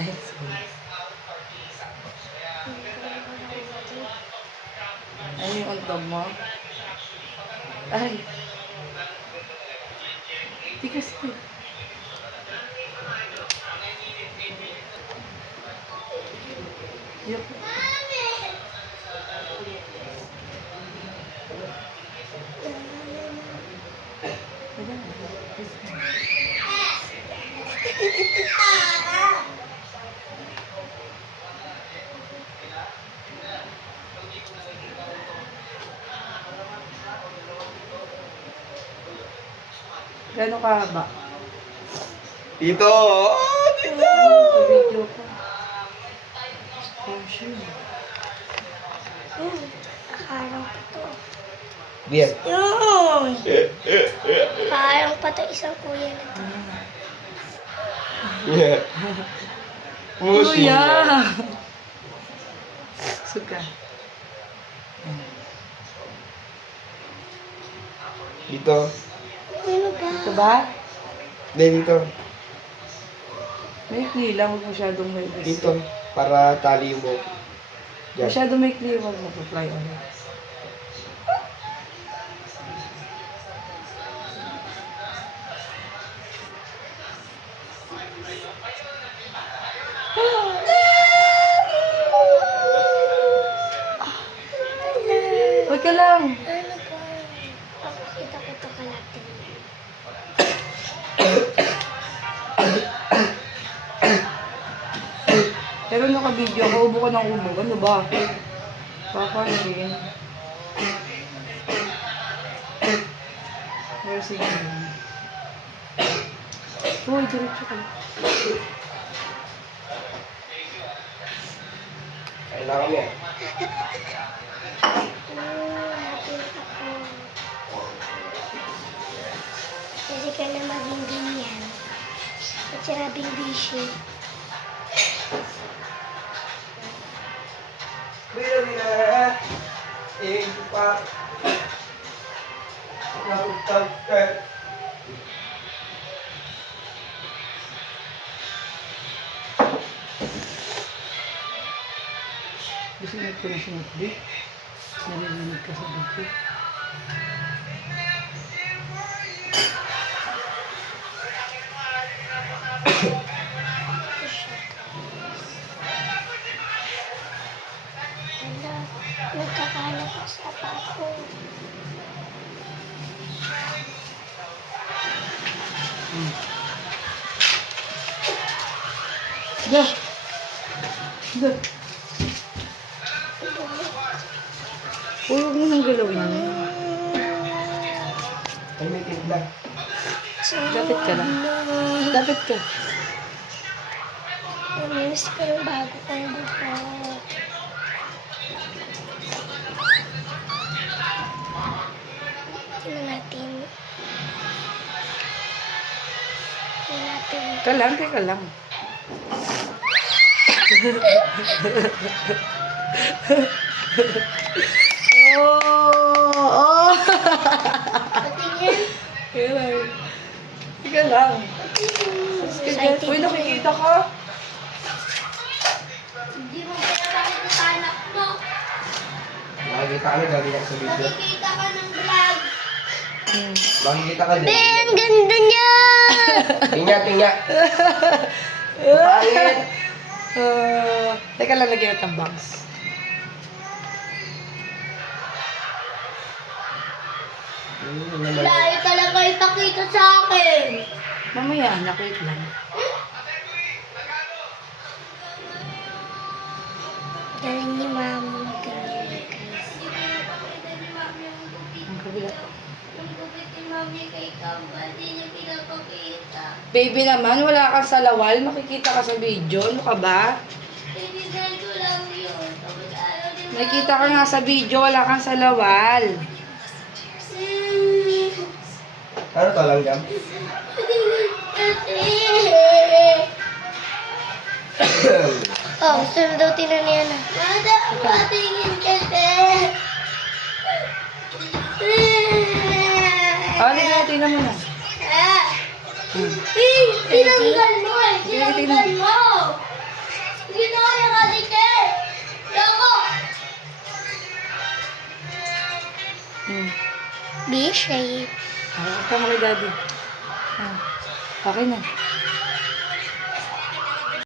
Ay, ano yung untog mo? Ay. Tigas ko. Yup. Gano'n kahaba? Dito! Oh, dito! Video ko. Oh, sure. Parang pa to. Bien. Yun! Parang pa to isang kuya na to. Yeah. Musi. Kuya! Suka. Dito. Ano ba? Ito ba? Hindi, dito. May lang, huwag masyadong may Dito. Para tali mo. Diyan. Masyadong may huwag mo pa-fly on. Huwag ka lang. Ano ba? Pakita ko to kalate. Pero naka-video ako, ubo ka ng ubo. Ano ba? Papansin. Pero sige. Uy, diretso ka. Kailangan mo. Happy ako. Kasi ka na maging ganyan. At sarabing bishi. Bila-bila. Ipa. Tag-tag-tag. Gusto mo ko na sinutbi? Naririnig ka sa dito. Wala. Nagkakalat ako sa pako. Da! Da! Uy, huwag mo nang galawin mo. Ay, may timpla. Lapit ka lang. Lapit ka. Namiss ko yung bago kong buhok. Tingnan natin. Tingnan natin. Teka lang, teka lang. Oh! Oh! Patingin. Teka lang. Teka lang. Excited. Uy, nakikita ka? Hindi mo pinapakita sa anak mo. Makikita ka na, gagawin ako sa video. Nakikita ka ng vlog. Makikita ka din. Ang ganda niya! Tingya. Pangit. Teka lang, lagyan natin ang box. Layo talaga ipakita sa akin. Mamaya, anak, wait lang. Galing ni mama magganyan guys. Ang kabila. Yung gupit ni mami kay Kamba, di niya pinapakita. Baby naman, wala kang salawal. Makikita ka sa video. Ano ka ba? Tinignan ko lang yun. Tapos ayaw ni mama. Nakikita ka nga sa video, wala kang salawal. Ano to lang jam? Oh, gusto na daw tinan niya na. Mada, patingin kasi. Hali na, tingnan mo na. Tinanggal mo eh. Tingnan. Tinanggal mo. Be shy. Tama kay daddy. Okay na.